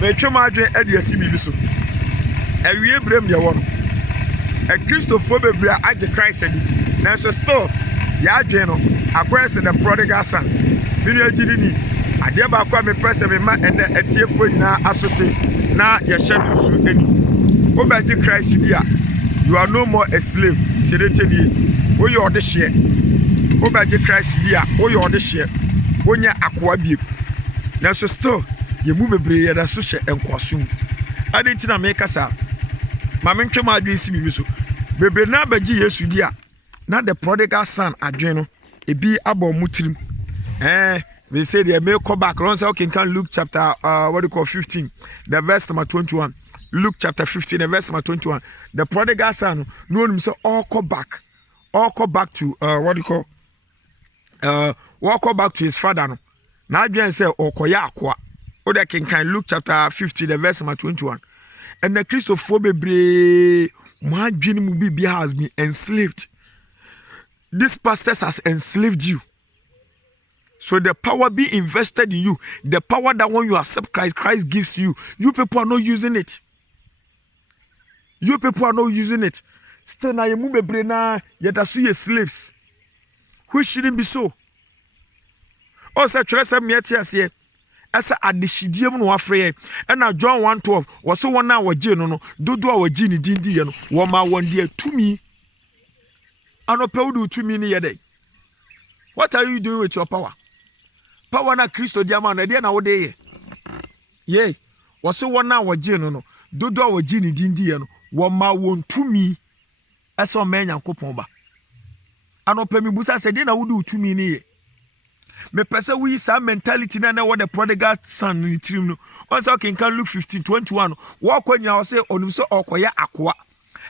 me twuma adwen adi asi bibi so awie brem ye won a Christopher bebre agye Christ adi nanso still ya adwen no akwese the prodigal son bini agidi ni ade ba kwa me pese me ma ene atiefo nyina asote na ye hye no su ani obagye Christ di a you are no more a slave tiretedi wo ye ode hye obagye Christ di a wo ye ode hye wonya akoa biem nanso still ye mu bebre ye da so hye enkwaso ade ntina me kasa ma me ntwe ma adwen si bibi so bebre na bagye Yesu di a na the prodigal son adwen no ebi abo mutirim we say they may come back run say okay can Luke chapter 15 the verse number 21 Luke chapter 15 the verse number 21 the prodigal son no him say all come back to walk back to his father no na adwen say okoya akwa o de can Luke chapter 15 the verse number 21 and the Christopher bebre my dream bibia has been enslaved. This pastors has enslaved you. So the power be invested in you. The power that when you accept Christ gives you. You people are not using it. You people are not using it. Still now you move bebre na yet as you slaves. Which shouldn't be so. Also, trust me here. Asa adishidiem no afre and na John 1:12 was so one hour gin no dodo our gin dindi no woma won dia tumi anope do tumi ni yede. What are you doing with your power na Christo diama na dia na wo de ye was so one hour gin no dodo our gin dindi no woma won tumi asa o man Nyankopon ba anope mi busa se dia na wo do tumi ni ye. Me pese we some mentality na what the prodigal son in trim no. Once I can Luke 15:21. Walk when you say onum so okoya akwa.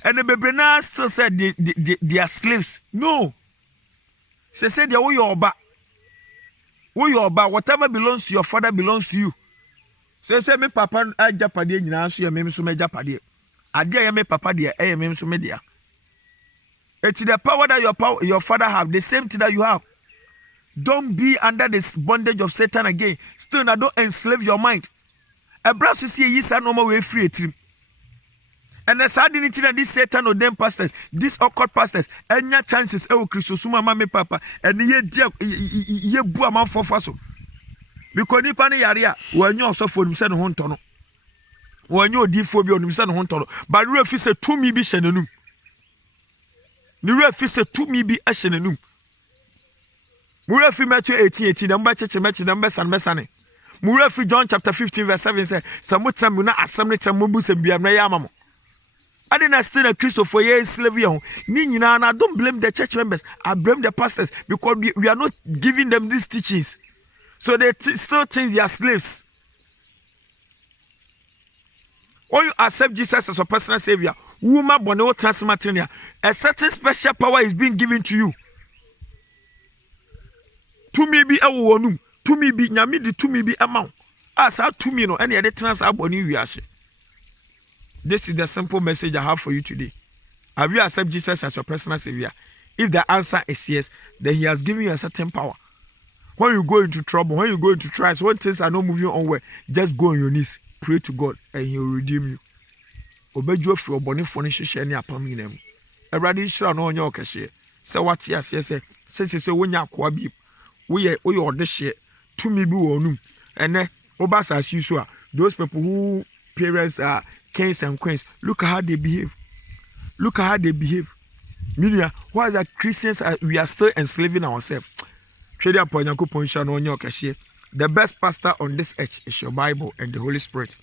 And the bebre na still said they are slaves. No. She said they your oba. Whatever belongs to your father belongs to you. So say me papa ajapade nyina so ya me so me japade. Ade ya me papa de e me so me dia. It's the power that your father have, the same thing that you have. Don't be under this bondage of Satan again. Still, now don't enslave your mind. A brass to see yes, no more way free a trim. And the sad thing that this Satan or them pastors, these occult pastors, and your chances, oh Christosuma, mommy, papa, and ye bua man for faso. Because ni pani yaria, when you also for himself on tono. When you dephobia on himself on tono. But you refuse to me be shenanum. You refuse to me be a shenanum. Murafi Matthew 18:18 number church number san. Murafi John chapter 15 verse 7 say samutam na assembly tamubu se bia na yamamo. I didn't still a Christopher ye slavery on. Ni nyina na don't blame the church members. I blame the pastors because we are not giving them these teachings. So they still think they are slaves. When you accept Jesus as a personal savior, woman bono transmaterial, a certain special power is being given to you. To me be a wonum, to me be nyami to me be amount. As I to me no any other trans aboni wiase. This is the simple message I have for you today. Have you accepted Jesus as your personal savior? If the answer is yes, then he has given you a certain power. When you go into trouble, when you go into trials, when things are not moving on well, just go on your knees, pray to God, and he will redeem you. Obejo fi oboni foni hihye ne apam yinam. Awrade hira no onye okehye. Se wate ase se wonya akoa bi. We ode hye to me be wonum. Ene obasa so those people who parents are kings and queens, look at how they behave. Look at how they behave. Meaning, why is that Christians we are still enslaving ourselves? The best pastor on this earth is your Bible and the Holy Spirit.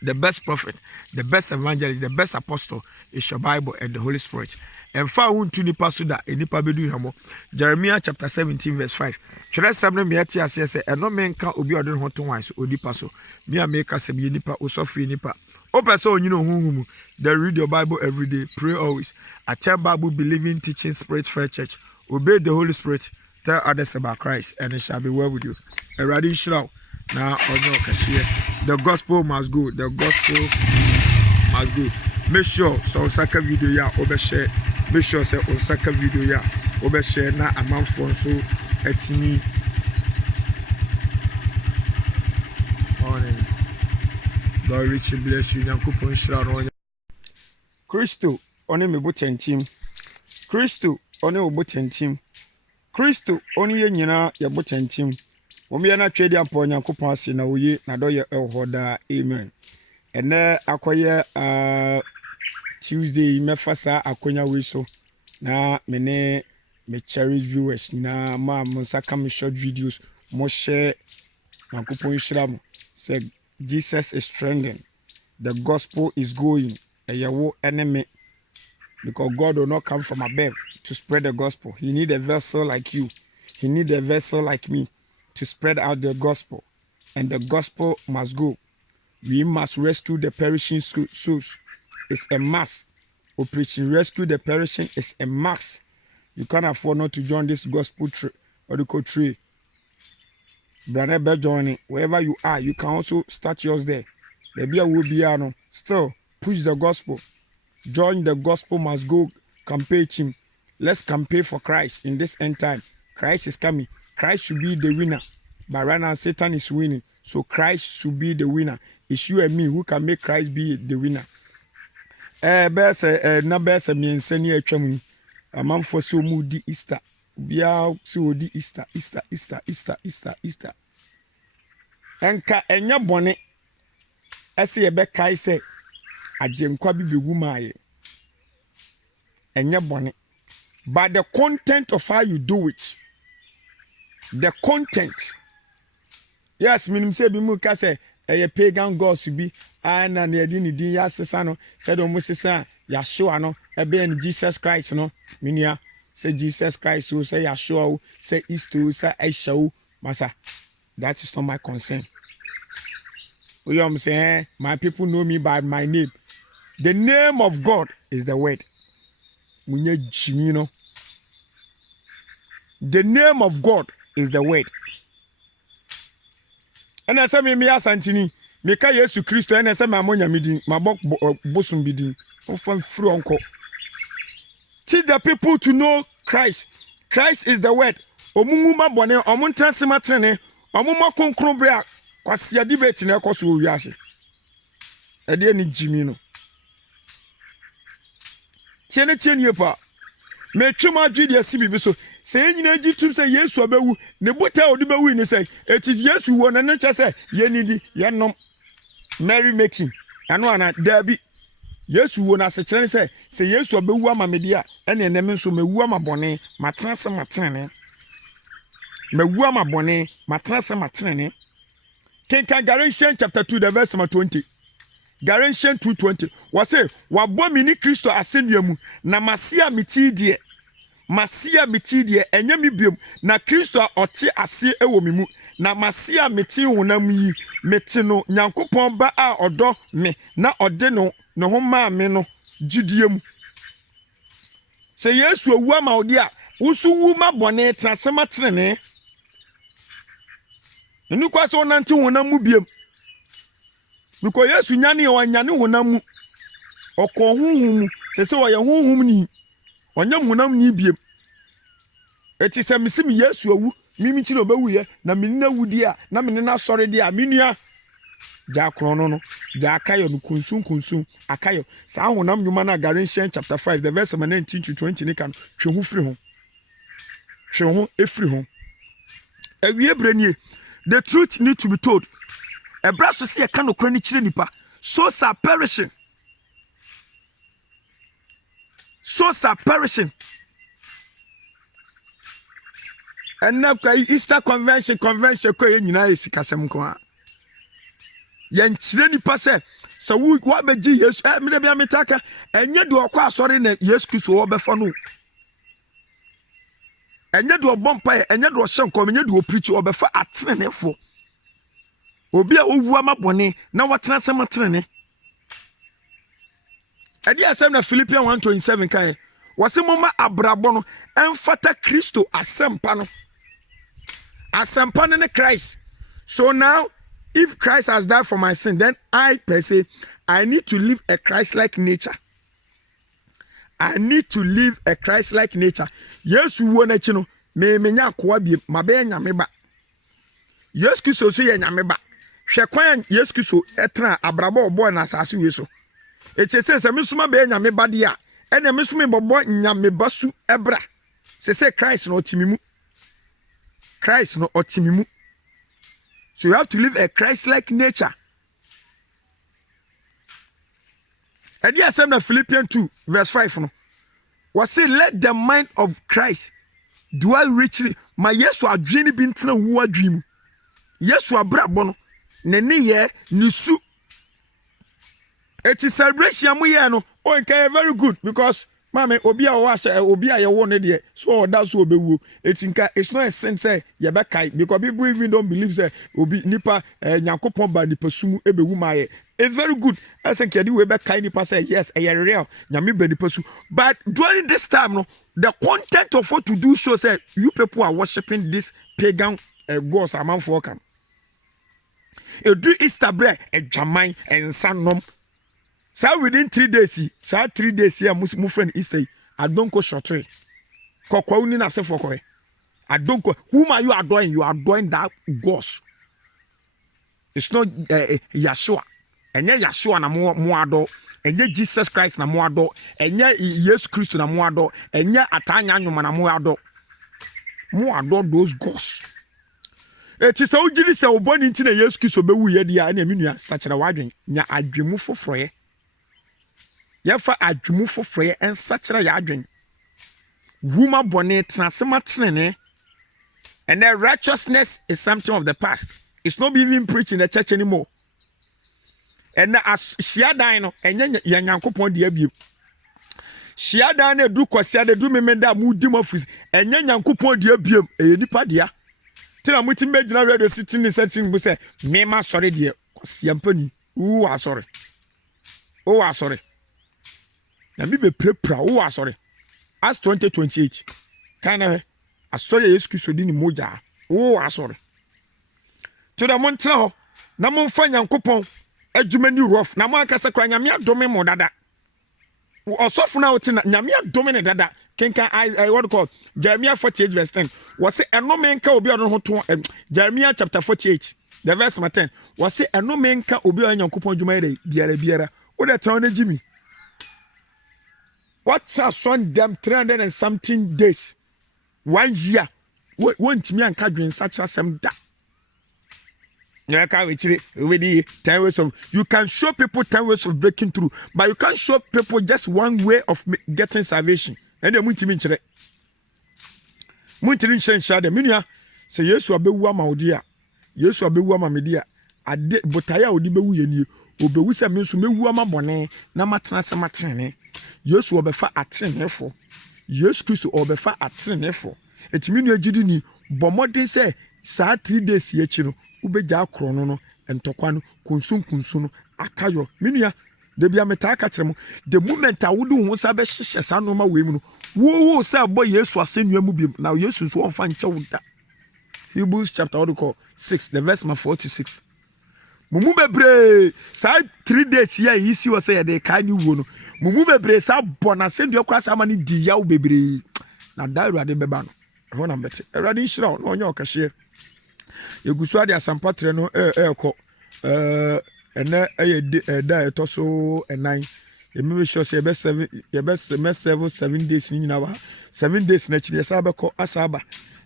The best prophet, the best evangelist, the best apostle is your Bible and the Holy Spirit. And found to the pastor that in the Jeremiah chapter 17, verse 5. Should I say, and no man can be ordered hot twice or the pastor. Me a make us a nipa or sofri nipa. Oh, person, you know whom they read your Bible every day, pray always. Attend Bible believing, teaching, Spirit Fair Church. Obey the Holy Spirit. Tell others about Christ, and it shall be well with you. A radical now on your cashier. The gospel must go. The gospel must go. Make sure so second video ya overshare. Make sure say on second video ya overshare na a man for so etini. Morning. God richly bless you. Nyankopon shira no. Christo one me botentim. Christo one obotentim. Christo oni ye nyina ye botentim. Omi na twedi ampo Nyankopon ase na oye na doye ehoda. Amen. Ene akoye Tuesday mefasa akonya we so na me cherish viewers na ma monsaka me short videos mo share Nyankopon shira mo say Jesus is trending, the gospel is going eyewo enemy, because God will not come from above to spread the gospel. He need a vessel like you, he need a vessel like me to spread out the gospel, and the gospel must go. We must rescue the perishing souls. It's a must. Operation Rescue the Perishing is a must. You can't afford not to join this gospel tree. Brother, be joining. Wherever you are, you can also start yours there. The beer will be no. Still, push the gospel. Join the gospel must go campaign team. Let's campaign for Christ in this end time. Christ is coming. Christ should be the winner. But right now, Satan is winning. So Christ should be the winner. It's you and me who can make Christ be the winner. Best na best me ensani atwam amamfo so mu di Easter bia so di Easter. Enka enya bone ese ye be kai se agenkwa bi begu maaye enya bone, but the content of how you do it, the content, yes, minim say bi mu ka se a pagan gods be and an edin ya sesano said almost Yeshua no ebe Jesus Christ no minia say Jesus Christ so say Yeshua say Easter say Aisha masa. That is not my concern. We am saying my people know me by my name. The name of God is the word. Munye jimino. The name of God is the word. And I say me asantini me ka Yesu Kristo and I say my monya midin my bosum bidin from free uncle. Teach the people to know Christ. Christ is the word. Omunguma bone omuntransema trene omuma konkron bra kwasia debate na ekoso wiase. Ede ni jimi no. Tiene yepa. Me twema dwede asibi so. Say nyina gitum say Yesu abewu ne bota odi bewu ni say it is Yesu wo na ne che say ye nidi ye nom Mary making ano ana dabi Yesu wo na se kire say Yesu abewu ama media ene enem nso mewu ama bone matranse matrene mewu ama bone matranse matrene. Kenkan Galatians chapter 2 the verse 20. Galatians 2:20 was say wabo mi ni Kristo asennua mu na masia mitidie masia mitidie enye mi biom na Kristo ote ase ewo mi mu na masia miti honam yi meti no Nyankopon ba a odo me na ode no ne ho ma me no gidie mu. Se Yesu awu ama odi a wusu wu ma bone trasema trene enu kwa so nante honam mu biom because Yesu nyane o nyane honam mu okọ honhum se wo ye honhum ni onyam honam ni biom. Eti se misim Yesu awu mimi chi no bawu ye na menina wudi a na menina sori de a menua ja krono no ja akayo no kunsun akayo sa honam nyuma na Galatians chapter 5 the verse 19 to 20 ni kan twe ho firi ho efiri ho awie branie. The truth need to be told. A brass to see a kind of chronic nipa. Souls are perishing. souls are perishing. And now Easter convention ko ye nyina ye sikasem ko a. Ye nkyire nipa se so wo be gi Yesu me de bia metaka enye de okọ asori na Yesu Kristo wo be fa no. Enye de obompa enye de ohye nko enye de preach wo be fa atrenefo. Obi a owu amabone na watena sem atrene. Edi asem na Philippians 1:27 kai. Wase moma abrabo no emfata Kristo asempa no. Asempa no Christ. So now if Christ has died for my sin, then I per se I need to live a Christ-like nature. I need to live a Christ-like nature. Yes, we want to know. Me nya kwa bi mabe nyame ba. Yes Kristo so ye nyame ba. Hwe kwan Yes Kristo etra abrabo obo na asase we so. Etese se mesuma be nyame ba de a ene mesuma bobo nyame basu ebra. Se Christ no otimimu. Christ no otimimu. So you have to live a Christ-like nature. And yes, I'm Philippians 2, verse 5. No? Was say, let the mind of Christ dwell richly. My yes, you are dreaming bintina who dream. Yes, you are brabono. Nene ye nisu. It is celebration we no. Oh, okay, very good because mama obi a wa obi a ye won de so that's so bewu. It's not a sense say ye be kai because people even don't believe say obi nipa nyankopon ba nipa sumu ebewu maye. It's very good. I think you we be kai nipa say yes real nyame ba nipa su. But during this time no the content of what to do show say you people are worshiping this pagan gods among for can. You do Easter bread jaman and sanom. So within 3 days, so 3 days here, my friend Easter, I don't go short way. Kokoni na se for I don't go. Whom are you adoring? You are adoring that ghost. It's not Yeshua. Enye Yeshua na mo adore. Enye Jesus Christ na mo adore. Enye Jesus Christ na mo adore. Enye atanya nyoma na mo adore. Mo adore those ghosts. It is so jiri se oboni nti na Jesus Christ obewu ye dia na menua sachira wadwen nya adwemu foforo. Yefa adwumu foforo en sachira ya adwen wuma bone transema trene and the righteousness is something of the past. It's not being preached in the church anymore. And as shiadan no enye yanyankopon de abiem shiadan na du kwase de du memenda mudi mafus enye nyankopon de abiem nipa dia tena muti megina radio sitting in setting bu say me ma sori de kwase ampani u asori o asori na mi be prepra o asori as 2028 kana asori Yesu Kristo di ni moja o asori to da montra ho na monfa nyankopon adwumani rough na mo akasa kra nyame adome mo dada osofu na oti na nyame adome ne dada kenka I what call Jeremiah 48 verse 10 was say enome nka obi odon ho to Jeremiah chapter 48 the verse 10 was say enome nka obi o nyankopon adwuma biara o da town na jimi what's on them 300 and something days 1 year won't me anka dwen such as some da. You can show people 10 ways of breaking through, but you can't show people just one way of getting salvation. And the multi-minchre. Multi-minchre, Minia say, yes, you are bewa maudia. Yes, you are bewa mamedia. I did, but I would be you. Obewisa means to me, wama bone, na matana samatrene. Yes, you are befa at 10 for. Yes, Christ, or befa at 10 for. It means you didn't, but more than say, sa 3 days yechino. Ubeja krono no entokwa no kunsun no akayo menua de bia metaka kyeremo the moment a wudu ho sa be hyehye sa no ma we mu no wo sa boy Yesu asenua mu biem na Yesu so onfa nche wuda. Hebrews chapter 6 the verse 4-6 mumu bebre sa 3 days ya yisi wo say de ka ni wo no mumu bebre sa bona sendua kwa sa ma ni di ya wo bebre na da Awurade beba no ho na mbete Awurade nhyira no onye okahye Yegusu ade asampatre no ekọ ene da etoso enan emi sure say be 7 days ni nyina ba 7 days na chire sa bekọ asaba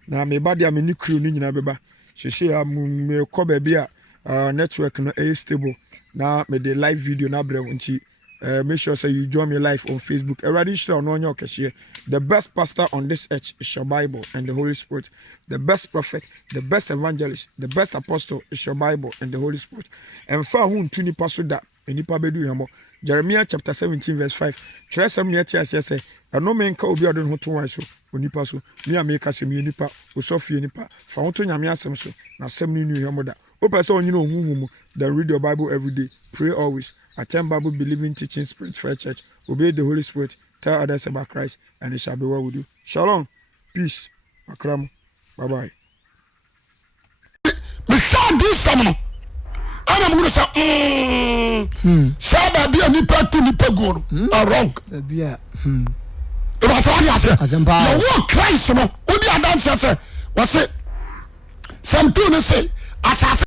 na me ba dia me ni crew ni nyina beba hwehwe ya me kọ ba bia network no stable na me de live video na brem nti make sure say you join me live on Facebook. The best pastor on this earth is your Bible and the Holy Spirit. The best prophet, the best evangelist, the best apostle is your Bible and the Holy Spirit. And for whom to nipa so that nipa bedu yamo. Jeremiah chapter 17 verse 5. Try some yet say, and no man can be adon to one so. Onipa so. Me make us a nipa. Usofia nipa. For to nyamia sem so. Na sem ni new yamo da. Open so you know who. Then read your Bible every day. Pray always. Attend Bible believing teaching Spirit Fair Church. Obey the Holy Spirit. Tell others about Christ, and it shall be well with you. Shalom. Peace. Akram. Bye bye. Me shall do some. I'm going to say, Saba be a nipa to nipa go. Wrong. Yeah. It was what I said. The word Christ, no. What the other say? Was it? Some people say, assassin.